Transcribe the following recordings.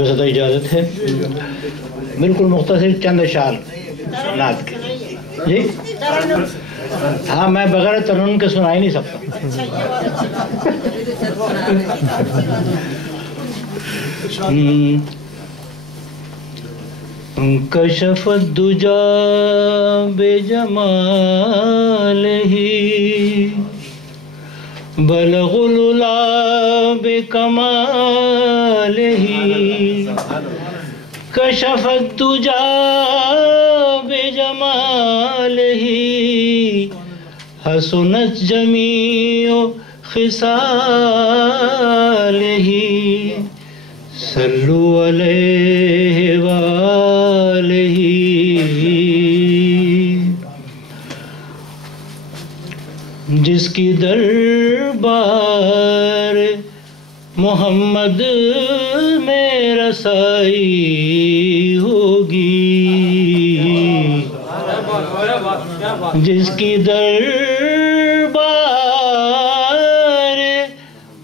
زیادہ اجازت ہے بالکل مختصر چند اشعار نعت کے جی ہاں میں بغیر ترنم کے سنا ہی نہیں سکتا کشف الدجا بجمالہ بلغ العلا بکمالہ کشف الدجا بجمالہ حسنت جمیع خصالہ صلو علیہ وآلہ جس کی دربار محمد میں رسائی ہوگی جس کی دربار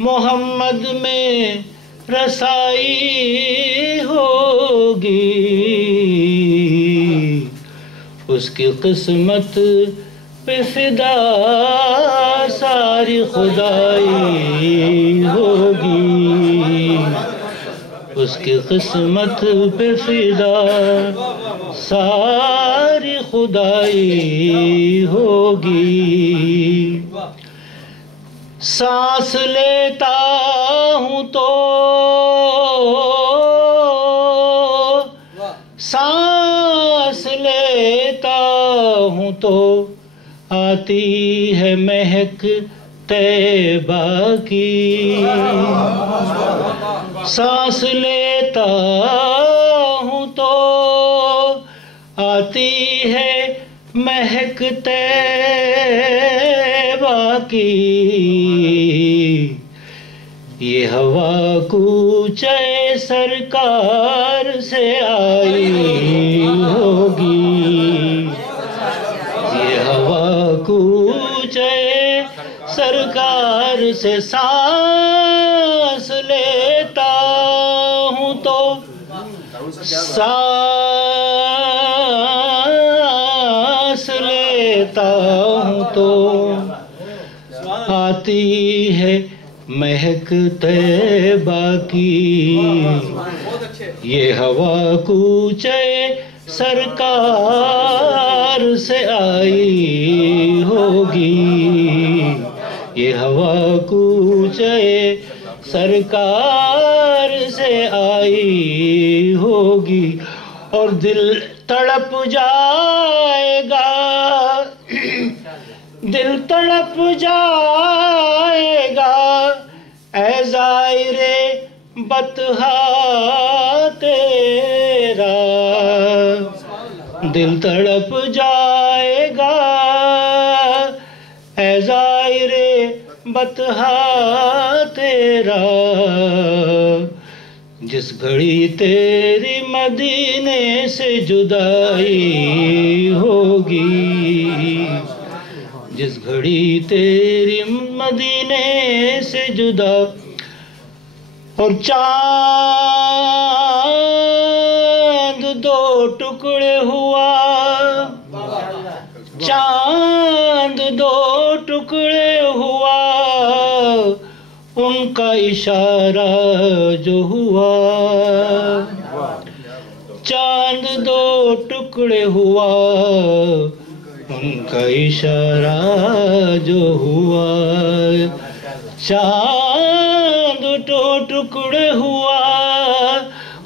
محمد میں رسائی ہوگی اس کی قسمت پہ فدا ساری خدائی ہوگی اس کی قسمت پہ فدا ساری خدائی ہوگی سانس لیتا ہوں تو سانس لیتا ہوں تو آتی ہے مہک طیبہ کی سانس لیتا ہوں تو آتی ہے مہک طیبہ کی یہ ہوا کوچے سرکار سے آئی ہوگی یہ ہوا کوچے سرکار سے سانس لیتا ہوں تو سانس لیتا ہوں تو آتی ہے مہک طیبہ کی یہ ہوا کوچے سرکار سے آئی ہوگی یہ ہوا کوچے سرکار سے آئی ہوگی اور دل تڑپ جائے گا دل تڑپ جائے گا اے زائر بطحا تیرا دل تڑپ جائے گا اے زائر بطحا تیرا جس گھڑی تیری مدینے سے جدائی ہوگی جس گھڑی تیری مدینے سے جدا اور چاند دو ٹکڑے ہوا چاند دو ٹکڑے ہوا ان کا اشارہ جو ہوا چاند دو ٹکڑے ہوا ان کا اشارہ جو ہوا چاند دو ٹکڑے ہوا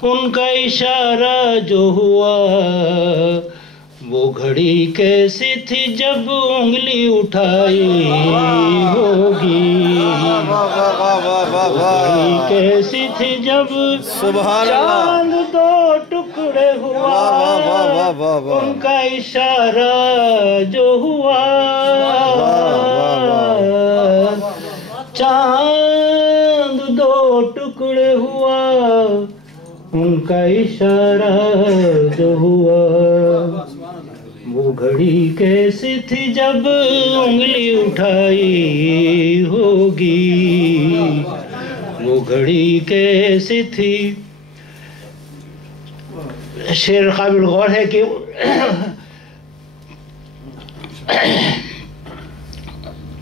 ان کا اشارہ جو ہوا وہ گھڑی کیسی تھی جب انگلی اٹھائی ہوگی گھڑی کیسی تھی جب چاند دو ٹکڑے ہوا ان کا اشارہ جو ہوا چاند دو ٹکڑے ہوا ان کا اشارہ جو ہوا وہ گھڑی کیسی تھی جب انگلی اٹھائی ہوگی وہ گھڑی کیسی تھی شعر قابل غور ہے کہ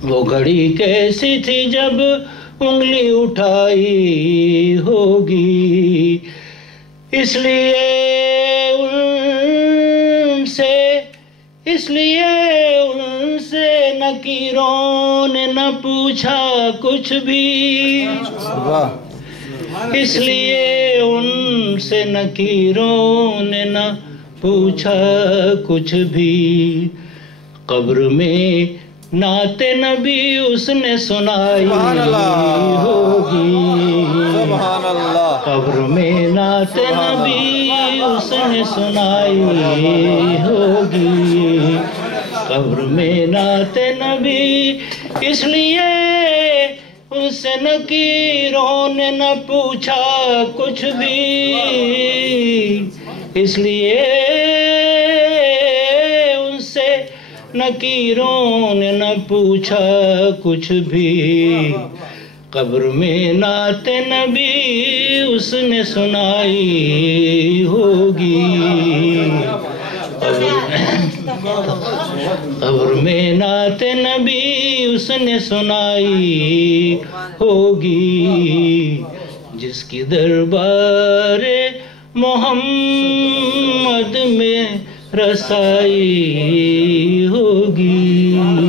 وہ گھڑی کیسی تھی جب انگلی اٹھائی ہوگی، اس لیے ان سے نکیروں نے نہ پوچھا کچھ بھی، اس لیے ان سے نکیروں نے نہ پوچھا کچھ بھی، قبر میں نعت نبی اس نے سنائی ہوگی، قبر میں نعت نبی اس نے سنائی ہوگی، قبر میں نعت نبی، اس لیے ان سے نکیروں نے نہ پوچھا کچھ بھی، اس لیے ان سے نکیروں نے نہ پوچھا کچھ بھی، قبر میں نعت نبی اس نے سنائی ہوگی، قبر میں نعت نبی اس نے سنائی ہوگی، جس کی دربار محمد میں رسائی ہوگی۔